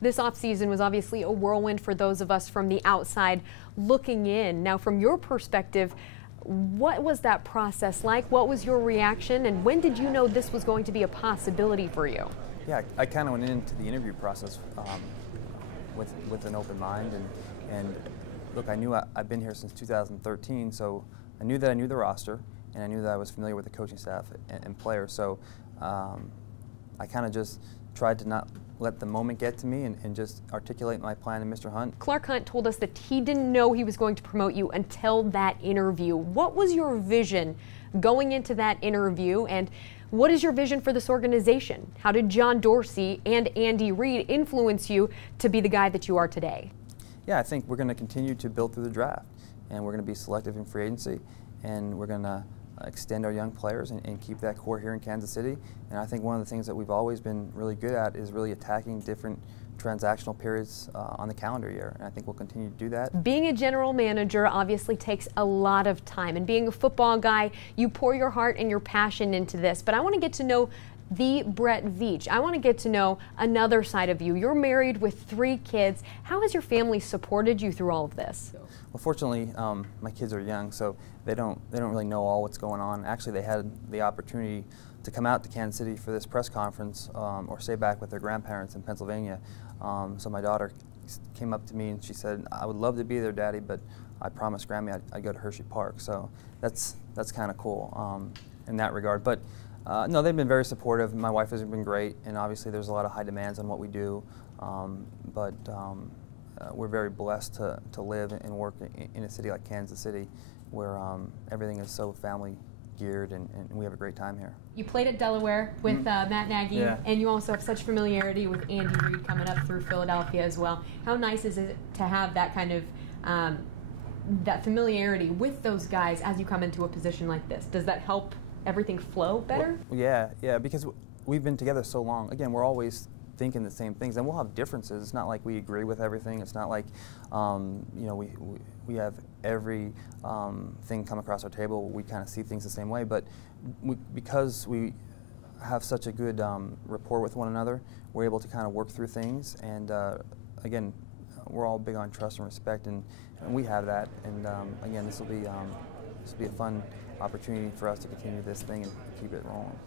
This offseason was obviously a whirlwind for those of us from the outside looking in. Now, from your perspective, what was that process like? What was your reaction? And when did you know this was going to be a possibility for you? Yeah, I kind of went into the interview process with an open mind. And look, I knew I've been here since 2013, so I knew that I knew the roster, and I knew that I was familiar with the coaching staff and players. So I kind of just tried to not let the moment get to me and just articulate my plan to Mr. Hunt. Clark Hunt told us that he didn't know he was going to promote you until that interview. What was your vision going into that interview, and what is your vision for this organization? How did John Dorsey and Andy Reid influence you to be the guy that you are today? Yeah, I think we're going to continue to build through the draft, and we're going to be selective in free agency, and we're going to extend our young players and keep that core here in Kansas City. And I think one of the things that we've always been really good at is really attacking different transactional periods on the calendar year, and I think we'll continue to do that. Being a general manager obviously takes a lot of time, and being a football guy, you pour your heart and your passion into this. But I want to get to know the Brett Veach. I want to get to know another side of you. You're married with 3 kids. How has your family supported you through all of this? Well, fortunately, my kids are young, so they don't really know all what's going on. Actually, they had the opportunity to come out to Kansas City for this press conference or stay back with their grandparents in Pennsylvania. So my daughter came up to me and she said, "I would love to be there, Daddy, but I promised Grammy I'd go to Hershey Park." So that's kind of cool in that regard. But no, they've been very supportive. My wife has been great, and obviously there's a lot of high demands on what we do. But we're very blessed to live and work in a city like Kansas City, where everything is so family geared, and we have a great time here. You played at Delaware with Matt Nagy, yeah. And you also have such familiarity with Andy Reid coming up through Philadelphia as well. How nice is it to have that kind of that familiarity with those guys as you come into a position like this? Does that help everything flow better? Well, yeah, because we've been together so long. Again, we're always thinking the same things, and we'll have differences. It's not like we agree with everything. It's not like you know, we have every thing come across our table. We kind of see things the same way, but because we have such a good rapport with one another, we're able to kind of work through things. And again, we're all big on trust and respect, and we have that. And again, this will be a fun opportunity for us to continue this thing and keep it rolling.